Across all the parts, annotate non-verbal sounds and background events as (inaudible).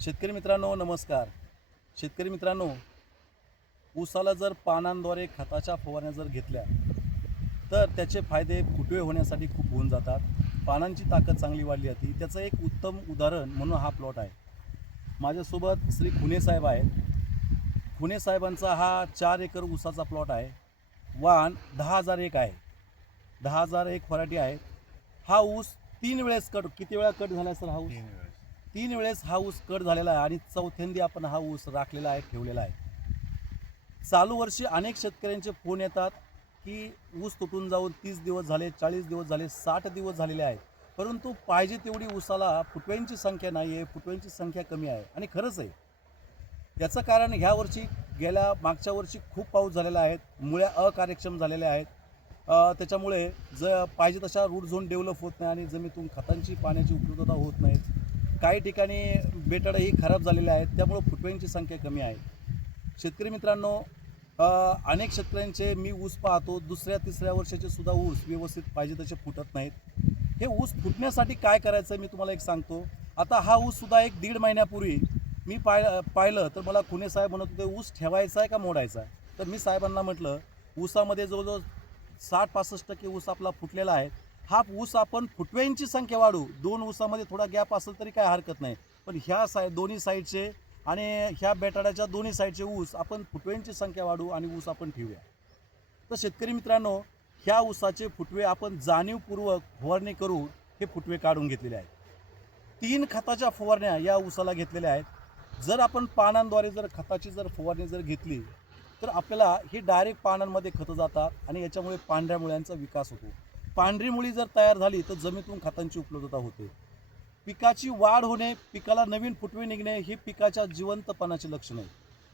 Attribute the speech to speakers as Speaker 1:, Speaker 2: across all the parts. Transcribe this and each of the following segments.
Speaker 1: शेतकरी मित्रांनो नमस्कार शेतकरी मित्रांनो ऊसाला जर पानांद्वारे खताच्या फवारण्या जर घेतल्या तर त्याचे फायदे फुटवे होण्यासाठी खूप होऊन जातात पानांची ताकद चांगली वाढली जाते त्याचं एक उत्तम उदाहरण म्हणून हा प्लॉट आहे माझ्यासोबत श्री खुने साहेब आहेत खुने साहेबांचा हा चार एकर ऊसाचा प्लॉट आहे वाण दहा हजार एक आहे दहा हजार एक फराटी आहे हा ऊस तीन वेळेस कट किती वेळा कट झाला सर हा ऊस तीन वेळेस हा ऊस कट झालेला आहे आणि चौथ्यांदी आपण हा ऊस राखलेला आहे ठेवलेला आहे चालू वर्षी अनेक शेतकऱ्यांचे फोन येतात की ऊस तुटून जाऊन तीस दिवस झाले चाळीस दिवस झाले साठ दिवस झालेले आहेत परंतु पाहिजे तेवढी ऊसाला फुटव्यांची संख्या नाही आहे फुटव्यांची संख्या कमी आहे आणि खरंच आहे याचं कारण ह्या वर्षी गेल्या मागच्या वर्षी खूप पाऊस झालेला आहे मुळ्या अकार्यक्षम झालेल्या आहेत त्याच्यामुळे ज पाहिजे तशा रूट झोन डेव्हलप होत नाही आणि जमिनीतून खतांची पाण्याची उपलब्धता होत नाही काही ठिकाणी बेटाडंही खराब झालेल्या आहेत त्यामुळं फुटव्यांची संख्या कमी आहे शेतकरी मित्रांनो अनेक शेतकऱ्यांचे मी ऊस पाहतो दुसऱ्या तिसऱ्या वर्षाचे सुद्धा ऊस व्यवस्थित पाहिजे तसे फुटत नाहीत हे ऊस फुटण्यासाठी काय करायचं मी तुम्हाला एक सांगतो आता हा ऊससुद्धा एक दीड महिन्यापूर्वी मी पाय पाहिलं तर मला खुने साहेब म्हणत होते ऊस ठेवायचा आहे का मोडायचा आहे तर मी साहेबांना म्हटलं ऊसामध्ये जवळजवळ साठ पासष्ट टक्के ऊस आपला फुटलेला आहे हा ऊस आपण फुटव्यांची संख्या वाढू दोन ऊसामध्ये थोडा गॅप असेल तरी काय हरकत नाही पण ह्या साय दोन्ही साईडचे आणि ह्या बेटाड्याच्या दोन्ही साईडचे ऊस आपण फुटव्यांची संख्या वाढू आणि ऊस आपण ठेवूया तर शेतकरी मित्रांनो ह्या ऊसाचे फुटवे आपण जाणीवपूर्वक फवारणी करू हे फुटवे काढून घेतलेले आहेत तीन खताच्या फवारण्या या ऊसाला घेतलेल्या आहेत जर आपण पानांद्वारे जर खताची जर फवारणी जर घेतली तर आपल्याला हे डायरेक्ट पानांमध्ये खतं जातात आणि याच्यामुळे पांढऱ्या मुळ्यांचा विकास होतो पांढरी मुळी जर तयार झाली तर जमीतून खतांची उपलब्धता होते पिकाची वाढ होणे पिकाला नवीन फुटवे निघणे हे पिकाच्या जिवंतपणाचे लक्षण आहे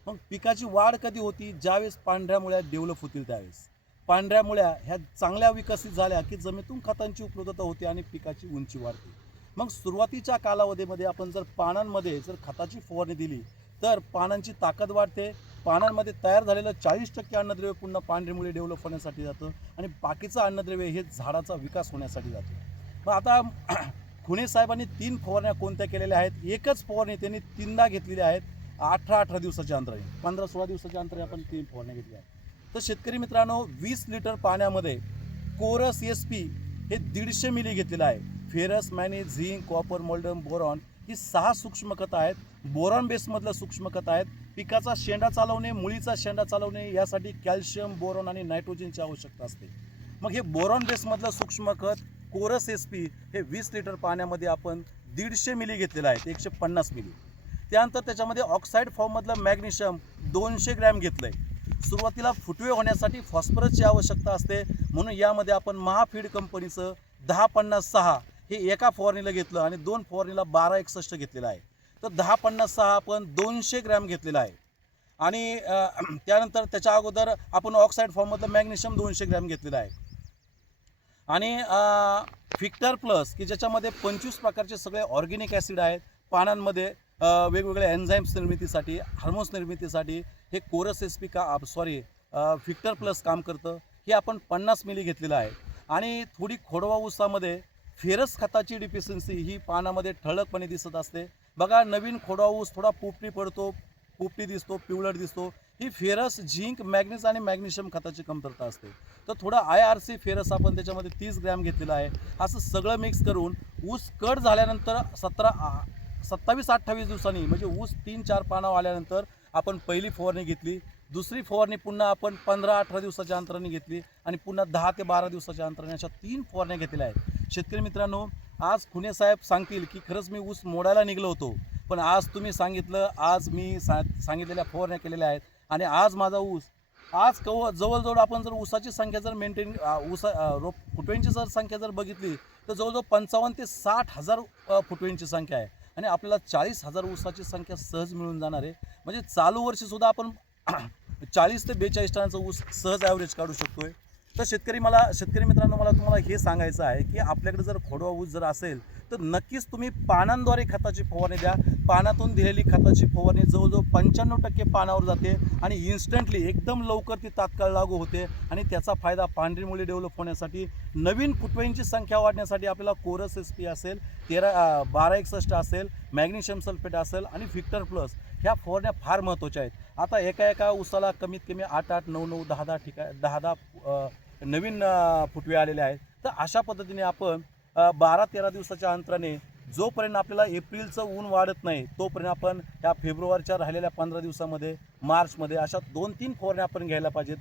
Speaker 1: मग पिकाची वाढ कधी होती ज्यावेळेस पांढऱ्या मुळ्या डेव्हलप होतील त्यावेळेस पांढऱ्या मुळ्या ह्या चांगल्या विकसित झाल्या की जमीतून खतांची उपलब्धता होते आणि पिकाची उंची वाढते मग सुरुवातीच्या कालावधीमध्ये आपण जर पानांमध्ये जर खताची फवारणी दिली तर पानांची ताकद वाढते पानांमध्ये तयार झालेलं चाळीस टक्के अन्नद्रव्य पूर्ण पांढरीमुळे डेव्हलप होण्यासाठी जातं आणि बाकीचं अन्नद्रव्य हे झाडाचा विकास होण्यासाठी जातं मग आता (clears throat) खुणे साहेबांनी तीन फवारण्या कोणत्या केलेल्या आहेत एकच फवारणी त्यांनी तीनदा घेतलेल्या आहेत अठरा अठरा दिवसाच्या अंतराने पंधरा सोळा दिवसाच्या अंतराने आपण तीन फवारण्या घेतल्या आहेत तर शेतकरी मित्रांनो वीस लिटर पाण्यामध्ये कोरस एस पी हे दीडशे मिली घेतलेलं आहे ferrous manganese zinc copper मोल्डम boron ही सहा सूक्ष्म आहेत बोरॉन बेसमधलं सूक्ष्म खतं आहेत पिकाचा शेंडा चालवणे मुळीचा शेंडा चालवणे यासाठी कॅल्शियम बोरॉन आणि नायट्रोजनची आवश्यकता असते मग हे बोरॉन बेसमधलं सूक्ष्म खत कोरस एस पी हे वीस लिटर पाण्यामध्ये आपण दीडशे मिली घेतलेलं आहे एकशे पन्नास मिली त्यानंतर त्याच्यामध्ये ऑक्साईड फॉर्ममधलं मॅग्नेशियम दोनशे ग्रॅम घेतलं आहे सुरुवातीला फुटवे होण्यासाठी फॉस्फरसची आवश्यकता असते म्हणून यामध्ये आपण महाफीड कंपनीचं दहा पन्नास सहा हे एका फवारणीला घेतलं आणि दोन फवारणीला बारा एकसष्ट घेतलेलं आहे तर दहा पन्नास सहा आपण दोनशे ग्रॅम घेतलेला आहे आणि (clears throat) त्यानंतर त्याच्या अगोदर आपण ऑक्साईड फॉर्ममधलं मॅग्नेशियम दोनशे ग्रॅम घेतलेला आहे आणि फिक्टर प्लस की ज्याच्यामध्ये पंचवीस प्रकारचे सगळे ऑर्गेनिक ॲसिड आहेत पानांमध्ये वेगवेगळ्या एन्झाईम्स निर्मितीसाठी हार्मोन्स निर्मितीसाठी हे कोरस का सॉरी फिक्टर प्लस काम करतं हे आपण पन्नास मिली घेतलेलं आहे आणि थोडी खोडवा उसामध्ये फेरस खताची डिफिशियन्सी ही पानामध्ये ठळकपणे दिसत असते बघा नवीन खोडा ऊस थोडा पोपटी पडतो पोपटी दिसतो पिवळट दिसतो ही फेरस झिंक मॅग्नेस आणि मॅग्नेशियम खताची कमतरता असते तर थोडं आय आर सी फेरस आपण त्याच्यामध्ये तीस ग्रॅम घेतलेला आहे असं सगळं मिक्स करून ऊस कट झाल्यानंतर सतरा सत्तावीस अठ्ठावीस दिवसांनी म्हणजे ऊस तीन चार पानावर आल्यानंतर आपण पहिली फवारणी घेतली दुसरी फवारणी पुन्हा आपण पंधरा अठरा दिवसाच्या अंतराने घेतली आणि पुन्हा दहा ते बारा दिवसाच्या अंतराने अशा तीन फवारण्या घेतल्या आहेत शेतकरी मित्रांनो आज खुने साहेब सांगतील की खरंच मी ऊस मोडायला निघलो होतो पण आज तुम्ही सांगितलं आज मी सा सांगितलेल्या फवारण्या केलेल्या आहेत आणि आज माझा ऊस आज कव जवळजवळ आपण जर ऊसाची संख्या जर मेंटेन ऊसा रोप फुटवेंची जर संख्या जर बघितली तर जवळजवळ पंचावन्न ते साठ हजार फुटवेंची संख्या आहे आणि आपल्याला चाळीस हजार ऊसाची संख्या सहज मिळून जाणार आहे म्हणजे चालू वर्षीसुद्धा आपण चाळीस ते बेचाळीस टनाचा ऊस सहज ॲव्हरेज काढू शकतो आहे तर शेतकरी मला शेतकरी मित्रांनो मला तुम्हाला हे सांगायचं आहे की आपल्याकडे जर खोडवा ऊस जर असेल तर नक्कीच तुम्ही पानांद्वारे खताची फवारणी द्या पानातून दिलेली खताची फवारणी जवळजवळ पंच्याण्णव टक्के पानावर जाते आणि इन्स्टंटली एकदम लवकर ती तात्काळ लागू होते आणि त्याचा फायदा पांढरीमुळे डेव्हलप होण्यासाठी नवीन कुटव्यांची संख्या वाढण्यासाठी आपल्याला कोरस एस पी असेल तेरा बारा एकसष्ट असेल मॅग्नेशियम सल्फेट असेल आणि फिक्टर प्लस ह्या फोरण्या फार महत्त्वाच्या आहेत आता एका एका उसाला कमीत कमी आठ आठ नऊ नऊ दहा दहा ठिका दहा दहा नवीन फुटवे आलेले आहेत तर अशा पद्धतीने आपण बारा तेरा दिवसाच्या अंतराने जोपर्यंत आपल्याला एप्रिलचं ऊन वाढत नाही तोपर्यंत आपण या फेब्रुवारीच्या राहिलेल्या पंधरा दिवसामध्ये मार्चमध्ये अशा दोन तीन फवारण्या आपण घ्यायला पाहिजेत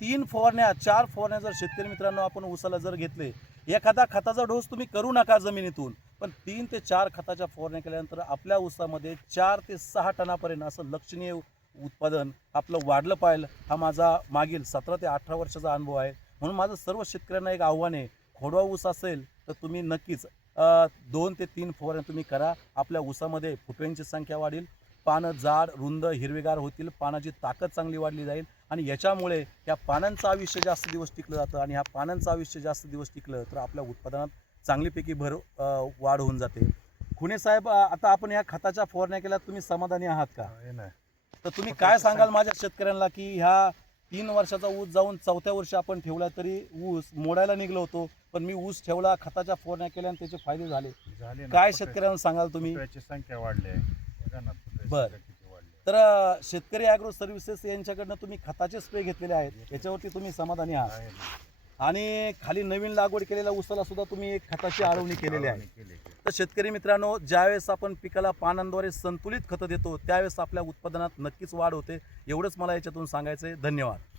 Speaker 1: तीन फवारण्या चार फवारण्या जर शेतकरी मित्रांनो आपण उसाला जर घेतले एखादा खताचा डोस तुम्ही करू नका जमिनीतून पण तीन ते चार खताच्या फवारण्या केल्यानंतर आपल्या ऊसामध्ये चार ते सहा टनापर्यंत असं लक्षणीय उत्पादन आपलं वाढलं पाहिलं हा माझा मागील सतरा ते अठरा वर्षाचा अनुभव आहे म्हणून माझं सर्व शेतकऱ्यांना एक आव्हान आहे खोडवा ऊस असेल तर तुम्ही नक्कीच दोन ते तीन फवारण्या तुम्ही करा आपल्या ऊसामध्ये फुटव्यांची संख्या वाढेल पानं जाड रुंद हिरवेगार होतील पानाची ताकद चांगली वाढली जाईल आणि याच्यामुळे या पानांचं आयुष्य जास्त दिवस टिकलं जातं आणि ह्या पानांचं आयुष्य जास्त दिवस टिकलं तर आपल्या उत्पादनात चांगली पैकी भर वाढ होऊन जाते खुणे साहेब आता आपण या खताच्या फवारण्या केल्या तुम्ही समाधानी आहात का तर तुम्ही काय सांगाल माझ्या शेतकऱ्यांना की ह्या तीन वर्षाचा ऊस जाऊन चौथ्या वर्षी आपण ठेवला तरी ऊस मोडायला निघलो होतो पण मी ऊस ठेवला खताच्या फोरण्या केल्या आणि त्याचे फायदे झाले काय शेतकऱ्यांना सांगाल तुम्ही संख्या वाढली आहे तर शेतकरी ऍग्रो सर्व्हिसेस यांच्याकडनं तुम्ही खताचे स्प्रे घेतलेले आहेत याच्यावरती तुम्ही समाधानी आहात आणि खाली नवीन लागवड केलेल्या उसाला सुद्धा तुम्ही खताची आळवणी केलेली आहे तर शेतकरी मित्रांनो ज्यावेळेस आपण पिकाला पानांद्वारे संतुलित खतं देतो त्यावेळेस आपल्या उत्पादनात नक्कीच वाढ होते एवढंच मला याच्यातून सांगायचं आहे धन्यवाद